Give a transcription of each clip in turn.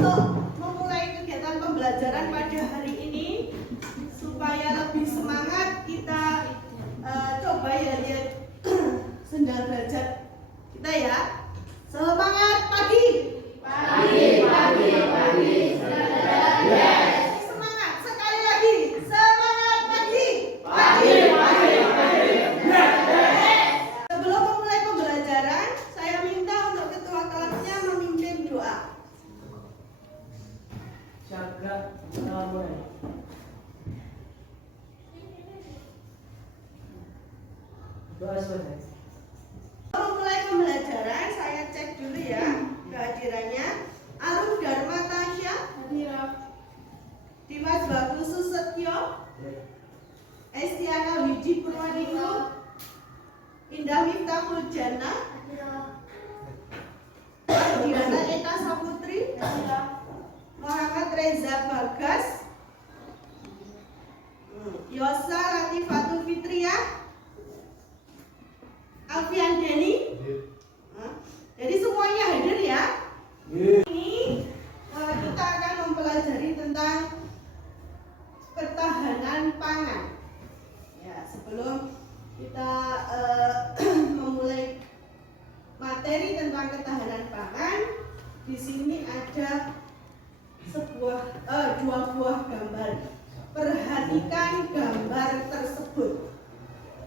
untuk memulai kegiatan pembelajaran pada hari ini supaya lebih semangat kita coba ya lihat sendal belajar kita ya. Semangat pagi. Pagi. Semangat sekali lagi. Semangat pagi. Pagi. Sebelum memulai pembelajaran, saya minta untuk ketua kelasnya memimpin doa. Jagat mulai. Doa selesai. Memulai pembelajaran, saya cek dulu ya kehadirannya. Aruf Dharma Tasya, Dimas Bagus Susetyo, Estiana Widi Purwaningrum, Indah Miftahul Jannah, Diana Eka Saputri, Muhammad Reza Bagas, Yosa Latifatul Fitriah, Alfian Deni. Jadi semuanya hadir ya. Ini kita akan mempelajari tentang ketahanan pangan. Ya, sebelum kita memulai materi tentang ketahanan pangan, di sini ada dua buah gambar. Perhatikan gambar tersebut.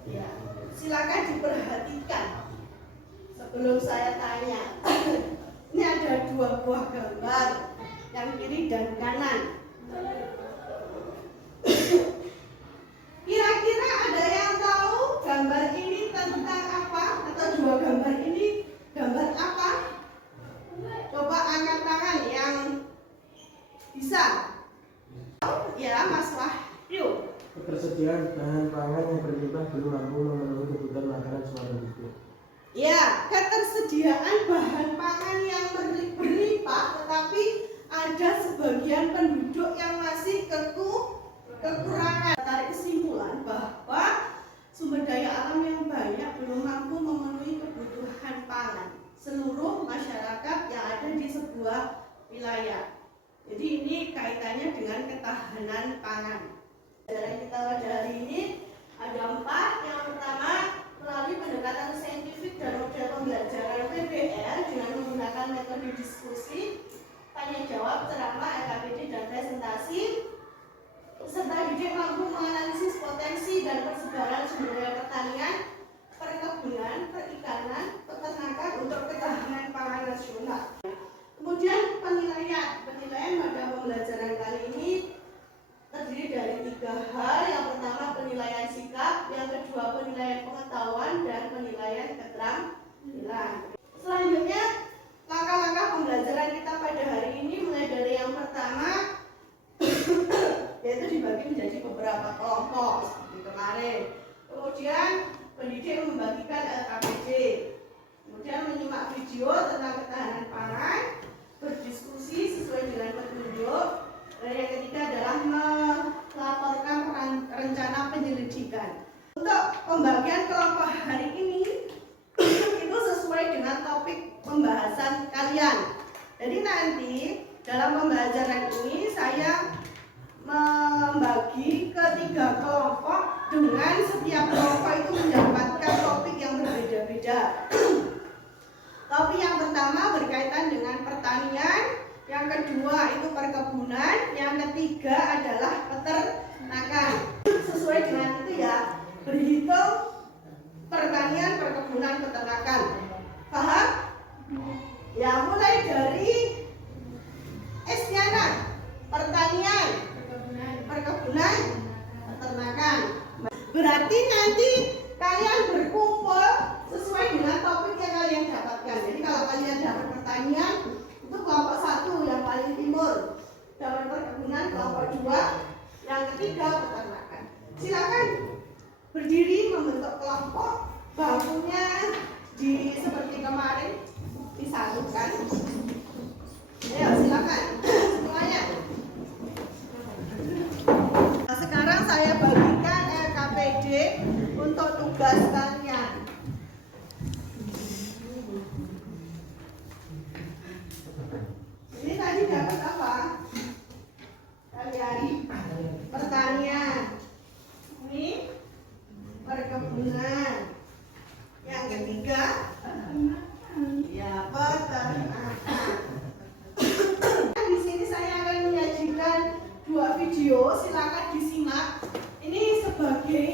Ya, silakan diperhatikan sebelum saya tanya. Ini ada dua buah gambar, yang kiri dan kanan. Kira-kira ada yang tahu gambar ini tentang apa? Atau dua gambar ini gambar apa? Coba angkat tangan yang bisa. Ya, Mas Wahyu. Ketersediaan bahan pangan yang berlimpah belum mampu memenuhi kebutuhan makanan semua penduduk. Ya, ketersediaan bahan pangan yang berlimpah, tetapi ada sebagian penduduk yang masih kekurangan. Tarik kesimpulan bahwa sumber daya alam yang banyak belum mampu memenuhi kebutuhan pangan seluruh masyarakat yang ada di sebuah wilayah. Jadi ini kaitannya dengan ketahanan pangan. Pelajaran kita pada hari ini ada 4. Yang pertama, melalui pendekatan saintifik dan model pembelajaran PBL dengan menggunakan metode diskusi, tanya jawab, ceramah, LKPD, dan presentasi. Peserta didik mampu menganalisis potensi dan persebaran sumber daya pertanian, perkebunan, perikanan, peternakan untuk ketahanan pangan nasional. Kemudian penilaian pada pembelajaran kali ini terdiri dari 3 hal. Yang pertama penilaian sikap, yang kedua penilaian pengetahuan, dan penilaian keterampilan. Selanjutnya langkah-langkah pembelajaran kita pada hari ini mulai dari yang pertama yaitu dibagi menjadi beberapa kelompok seperti kemarin. Kemudian pendidik membagikan LKPD, kemudian menyimak video tentang ketahanan pangan, berdiskusi sesuai dengan petunjuk. Dan yang ketiga adalah melaporkan rencana penyelidikan. Untuk pembagian kelompok hari ini itu sesuai dengan topik pembahasan kalian. Jadi nanti dalam pembelajaran ini saya membagi ke 3 kelompok dengan setiap kelompok itu mendapatkan topik yang berbeda-beda. Topik yang pertama berkaitan dengan pertanian, yang kedua itu perkebunan, yang ketiga adalah peternakan. Sesuai dengan itu ya, berhitung pertanian, perkebunan, peternakan. Paham? Ya, mulai dari Estiana, pertanian, perkebunan, peternakan. Berarti nanti kalian berkumpul sesuai dengan topik yang kalian dapatkan. Jadi kalau kalian dapat pertanian, itu kelompok 1 yang paling timur, dapat perkebunan kelompok 2, yang ketiga peternakan. Silakan berdiri membentuk kelompok, bangkunya seperti kemarin disatukan. Ayo silakan semuanya. Nah, sekarang saya bagikan LKPD untuk tugas kalian. Ini tadi dapat apa? Kalian pertanian. Ini perkebunan. Yang ketiga, ya peternakan. Di sini saya akan menyajikan 2 video, silakan disimak. Ini sebagai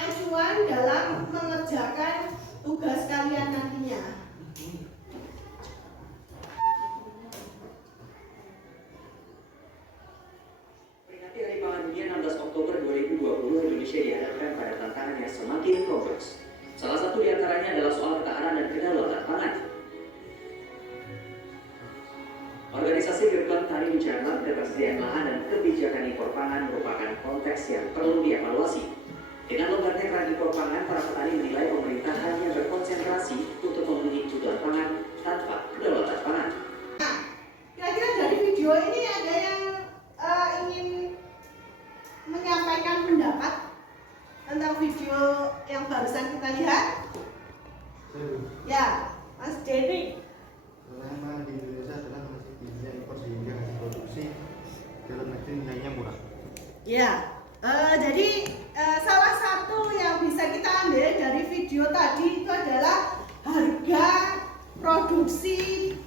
acuan dalam mengerjakan tugas kalian nantinya. Peringati Hari Pangan Dunia 16 Oktober 2020, Indonesia dihadapkan pada tantangan yang semakin kompleks. Salah satu di antaranya adalah soal ketahanan dan kedaulatan pangan. Organisasi Gerbang Tani mencatat ketersediaan lahan dan kebijakan impor pangan merupakan konteks yang perlu dievaluasi. Dengan longgarnya keran impor pangan, para petani menilai pemerintah hanya berkonsentrasi untuk memenuhi kebutuhan pangan tanpa kedaulatan pangan. Nah, kira-kira dari video ini ada yang ingin menyampaikan pendapat tentang video yang barusan kita lihat? Ya, Mas Denny. Selama di Indonesia adalah masih tingginya impor sehingga hasil produksi dalam negeri nilainya murah. Ya, jadi salah satu yang bisa kita ambil dari video tadi itu adalah harga produksi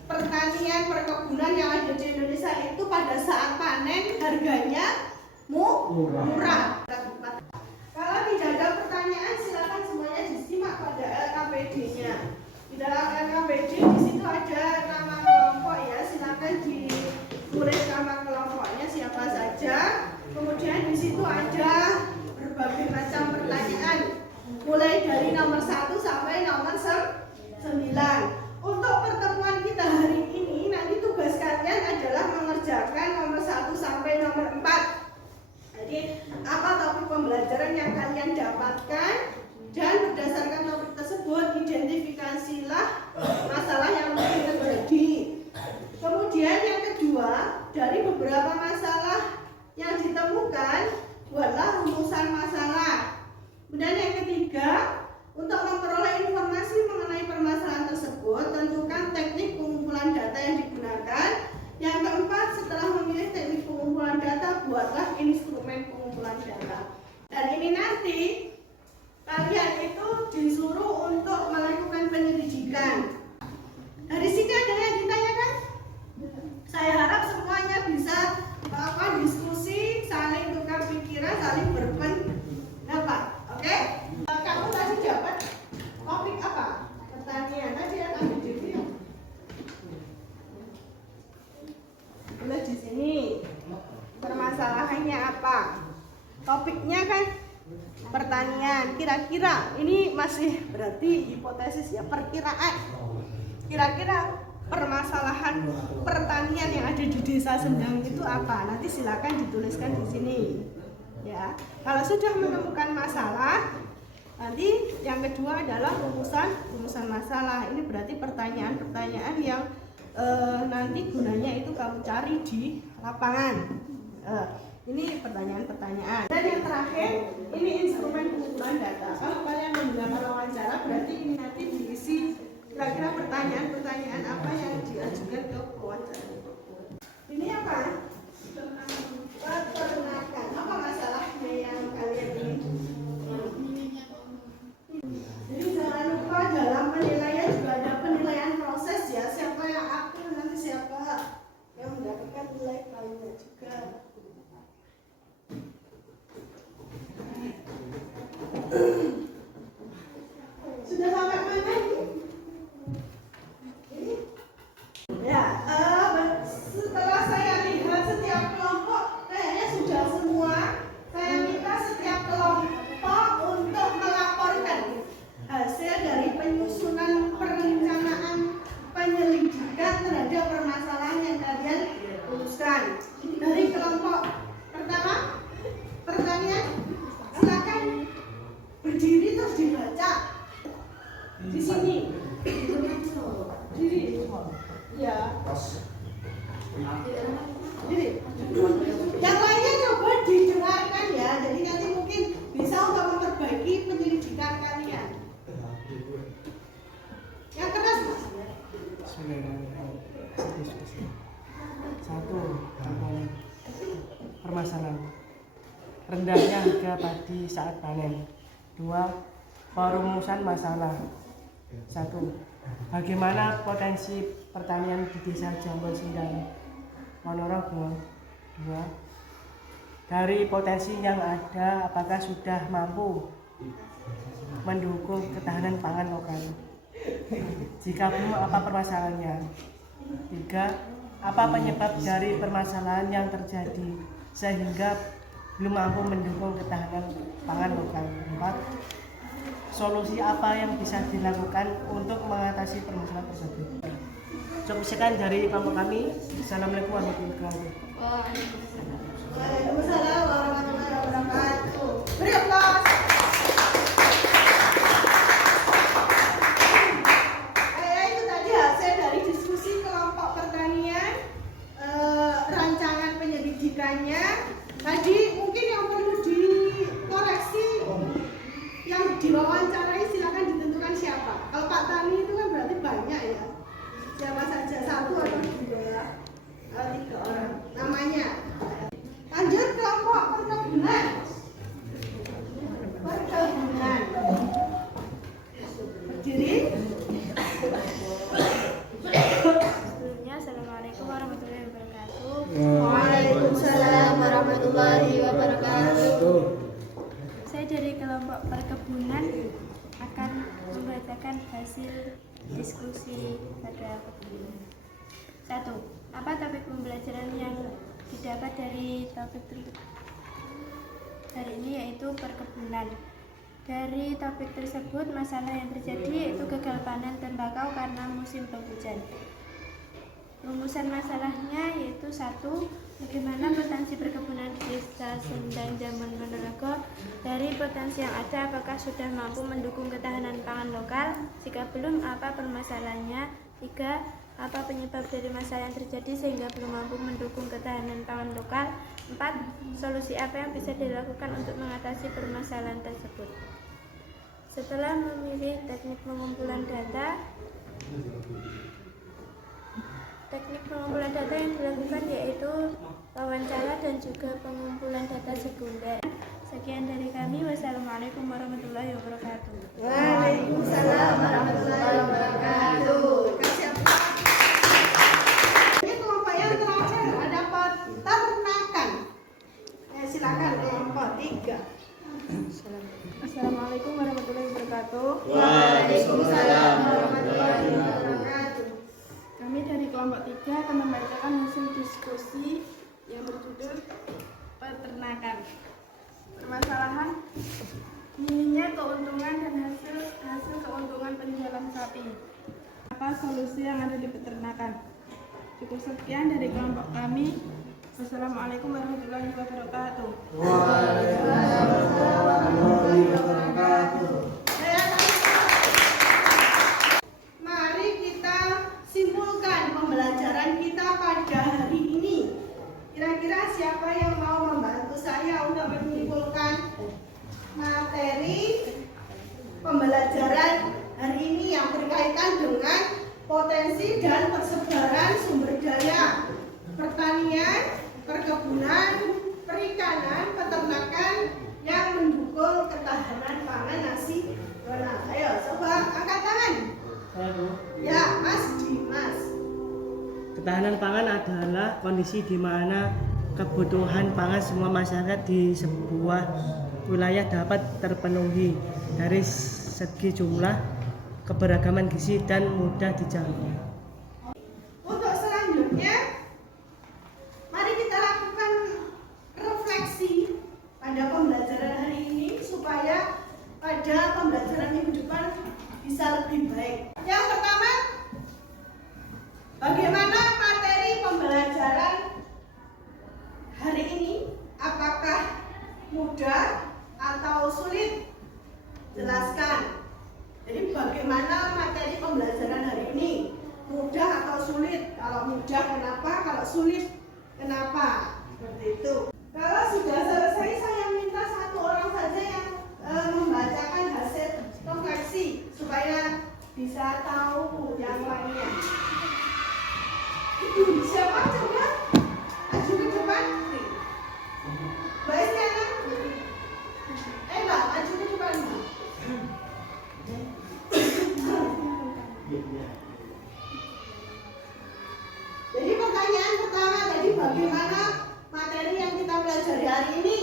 pertanian perkebunan yang ada di Indonesia itu pada saat panen harganya murah. Kalau tidak ada pertanyaan silakan semuanya disimak pada LKPD-nya. Di dalam LKPD di situ ada nama kelompok ya, silakan ditulis nama kelompoknya siapa saja. Kemudian di situ ada berbagai macam pertanyaan, mulai dari nomor 1 sampai nomor 9. Untuk pertemuan kita hari ini, nanti tugas kalian adalah mengerjakan nomor 1 sampai nomor 4. Jadi, apa topik pembelajaran yang kalian dapatkan, dan berdasarkan topik tersebut, identifikasilah masalah yang mungkin terjadi. Kemudian yang kedua, dari beberapa masalah yang ditemukan, buatlah rumusan masalah. Kemudian yang ketiga, untuk memperoleh informasi mengenai permasalahan tersebut, tentukan teknik pengumpulan data yang digunakan. Yang keempat, setelah memilih teknik pengumpulan data, buatlah instrumen pengumpulan data. Dan ini nanti kalian itu disuruh untuk melakukan penyelidikan. Dari sini ada yang ditanyakan? Saya harap semuanya bisa diskusi, saling tukar pikiran, saling berpendapat. Oke? Kamu tadi dapat topik apa? Pertanian. Tadi yang ambil dulu ya. Tulis di sini. Permasalahannya apa? Topiknya kan pertanian. Kira-kira ini masih berarti hipotesis ya, perkiraan. Kira-kira permasalahan pertanian yang ada di Desa Sendang itu apa? Nanti silakan dituliskan di sini. Ya, kalau sudah menemukan masalah, nanti yang kedua adalah rumusan masalah. Ini berarti pertanyaan-pertanyaan yang nanti gunanya itu kamu cari di lapangan. Ini pertanyaan-pertanyaan. Dan yang terakhir, ini instrumen pengumpulan data. Kalau kalian menggunakan wawancara, berarti ini nanti diisi kira-kira pertanyaan-pertanyaan apa yang diajukan ke wawancara. Ini apa? Peternakan. Apa masalahnya yang kalian ini? Jadi jangan lupa dalam penilaian juga ada penilaian proses ya. Siapa yang aktif nanti siapa yang mendapatkan nilai paling juga. Sudah sampai mana ini? Ya, setelah saya lihat setiap kelompok kayaknya sudah semua. Saya minta setiap kelompok untuk melaporkan hasil dari penyusunan perencanaan penyelidikan terhadap permasalahan yang kalian rumuskan. Dari kelompok pertama, pertanyaan, silakan berdiri terus dibaca di sini. Diri. Ya. Diri. Yang lainnya coba didengarkan ya. Jadi nanti mungkin bisa untuk memperbaiki penyelidikan kalian. Yang keras Mas. rendahnya harga padi saat panen. 2. Perumusan masalah. 1. Bagaimana potensi pertanian di desa Jambon Sindang Ponorogo? 2. Dari potensi yang ada, apakah sudah mampu mendukung ketahanan pangan lokal? Jika belum, apa permasalahannya? 3. Apa penyebab dari permasalahan yang terjadi sehingga belum mampu mendukung ketahanan pangan lokal? 4. Solusi apa yang bisa dilakukan untuk mengatasi permasalahan tersebut? Cukup sekian dari kelompok kami. Assalamualaikum warahmatullahi wabarakatuh. Waalaikumsalam warahmatullahi wabarakatuh. Beri aplaus. Itu tadi hasil dari diskusi kelompok pertanian, rancangan penyelidikannya. Tadi mungkin yang perlu dikoreksi, yang diwawancarai silakan ditentukan siapa. Kalau Pak Tani itu kan berarti banyak ya. Siapa saja, 1 atau 2 atau 3 orang namanya. Lanjut kelompok perkebunan. Berdiri. Sebelumnya, Assalamualaikum warahmatullahi wabarakatuh. Waalaikumsalam warahmatullahi wabarakatuh. Saya dari kelompok perkebunan akan membacakan hasil diskusi pada pertemuan. 1. Apa topik pembelajaran yang didapat dari topik hari ini, yaitu perkebunan. Dari topik tersebut, masalah yang terjadi yaitu gagal panen tembakau karena musim penghujan. Rumusan masalahnya yaitu 1. Bagaimana potensi perkebunan di Desa Sindang Jambon Ponorogo? Dari potensi yang ada, apakah sudah mampu mendukung ketahanan pangan lokal? Jika belum, apa permasalahannya? 3. Apa penyebab dari masalah yang terjadi sehingga belum mampu mendukung ketahanan pangan lokal? 4. Solusi apa yang bisa dilakukan untuk mengatasi permasalahan tersebut? Setelah memilih teknik pengumpulan data, yang dilakukan yaitu wawancara dan juga pengumpulan data sekunder. Sekian dari kami. Wassalamualaikum warahmatullahi wabarakatuh. Waalaikumsalam warahmatullahi wabarakatuh. Ini kelompok yang terakhir ada peternakan. Silakan kelompok 3. Assalamualaikum warahmatullahi wabarakatuh. Waalaikumsalam warahmatullahi wabarakatuh. Kami dari kelompok 3 akan membacakan hasil diskusi yang berjudul peternakan. Permasalahan minimnya keuntungan dan hasil keuntungan penjualan sapi. Apa solusi yang ada di peternakan? Cukup sekian dari kelompok kami. Wassalamualaikum warahmatullahi wabarakatuh. Waalaikumsalam warahmatullahi wabarakatuh. Mari kita simpulkan pembelajaran kita pada hari ini. Kira-kira siapa yang mau membantu saya untuk menyimpulkan materi pembelajaran hari ini yang berkaitan dengan potensi dan persebaran sumber daya pertanian, perkebunan, perikanan, peternakan yang mendukung ketahanan pangan nasional. Ayo, coba angkat tangan. Ya, Mas Dimas. Ketahanan pangan adalah kondisi di mana kebutuhan pangan semua masyarakat di sebuah wilayah dapat terpenuhi dari segi jumlah, keberagaman gizi, dan mudah dijangkau. Untuk selanjutnya, mari kita lakukan refleksi pada pembelajaran hari ini supaya pada pembelajaran minggu depan bisa lebih baik. Yang pertama, bagaimana materi pembelajaran hari ini? Apakah mudah atau sulit? Jelaskan. Jadi bagaimana materi pembelajaran hari ini? Mudah atau sulit? Kalau mudah kenapa? Kalau sulit kenapa? Seperti itu. Kalau sudah selesai, saya minta 1 orang saja yang membacakan hasil refleksi supaya bisa tahu yang lainnya. Itu siapa coba? Maju ke depan. Mbak Isyana. bagaimana materi yang kita pelajari hari ini?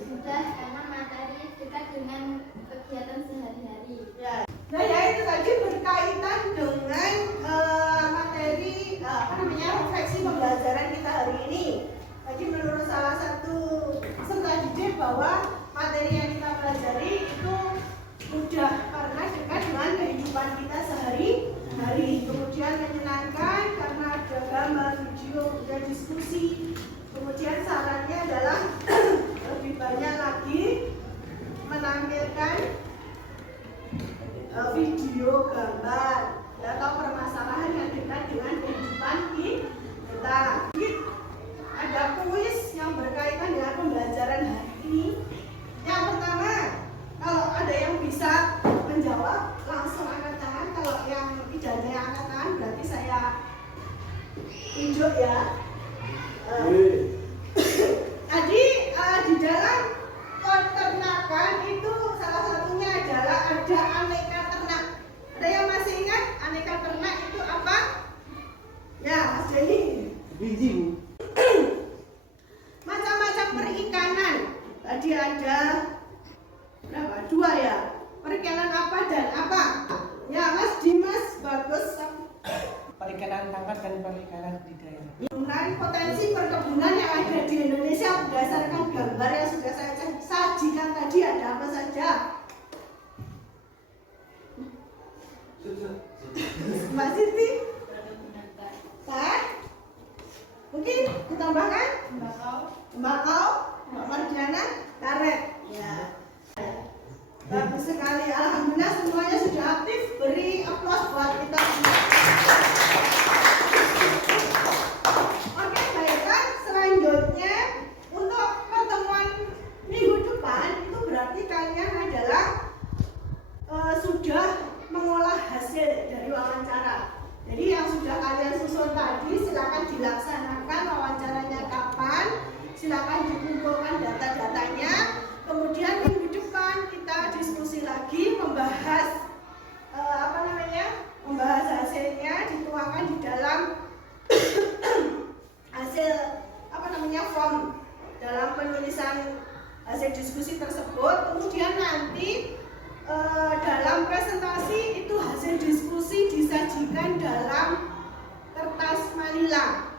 Sudah, karena materi dekat dengan kegiatan sehari-hari. Ya. Nah ya itu tadi berkaitan dengan materi refleksi pembelajaran kita hari ini. Tadi menurut salah satu peserta didik bahwa materi yang kita pelajari itu mudah karena dekat dengan kehidupan kita sehari-hari. Kemudian menyenangkan karena ada gambar, video, kemudian diskusi. Kemudian sarannya adalah lebih banyak lagi menampilkan video, gambar, atau permasalahan yang dekat dengan kehidupan kita. Ada kuis yang berkaitan dengan pembelajaran hari ini. Yang pertama, kalau ada yang bisa menjawab langsung angkat tangan. Kalau yang tidak ada yang angkat tangan berarti saya tunjuk ya. Tadi di dalam peternakan itu salah satunya adalah ada aneka ternak. Ada yang masih ingat aneka ternak itu apa? Ya, Mas Denny. Biji. Macam-macam perikanan. Tadi ada berapa? 2 ya. Perikanan apa dan apa? Ya, Mas Dimas, bagus. Perikanan tangkap dan perikanan budidaya. Mengenai potensi perkebunan yang ada di Indonesia berdasarkan gambar yang sudah saya sajikan tadi ada apa saja? Mbak Siti? Pak? Mungkin ditambahkan? Tembakau? Mbak Mardiana? Karet? Ya. Bagus sekali, alhamdulillah semuanya sudah aktif. Beri aplaus buat kita semua. Oke, baiklah. Selanjutnya untuk pertemuan minggu depan itu berarti kalian adalah sudah mengolah hasil dari wawancara. Jadi yang sudah kalian susun tadi silakan dilaksanakan wawancaranya kapan. Silakan dikumpulkan data-datanya. Kemudian minggu depan kita diskusi lagi membahas membahas hasilnya, dituangkan di dalam hasil form dalam penulisan hasil diskusi tersebut. Kemudian nanti dalam presentasi itu hasil diskusi disajikan dalam kertas manila.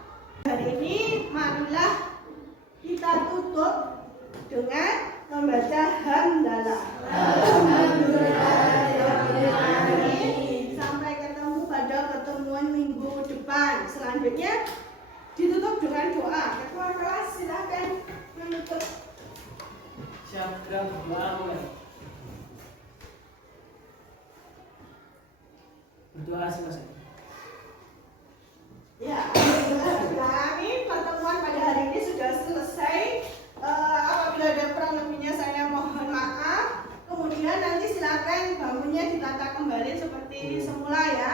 Hari ini marilah kita tutup dengan membaca hamdalah. Sampai ketemu pada pertemuan minggu depan. Selanjutnya ditutup dengan doa. Ketua kelas silakan menutup. Siap, doa. Berdoa selesai. Ya, alhamdulillah kami pertemuan pada hari ini sudah selesai. Apabila ada kurang lebihnya saya mohon maaf. Kemudian nanti silakan bangunnya ditata kembali seperti semula ya.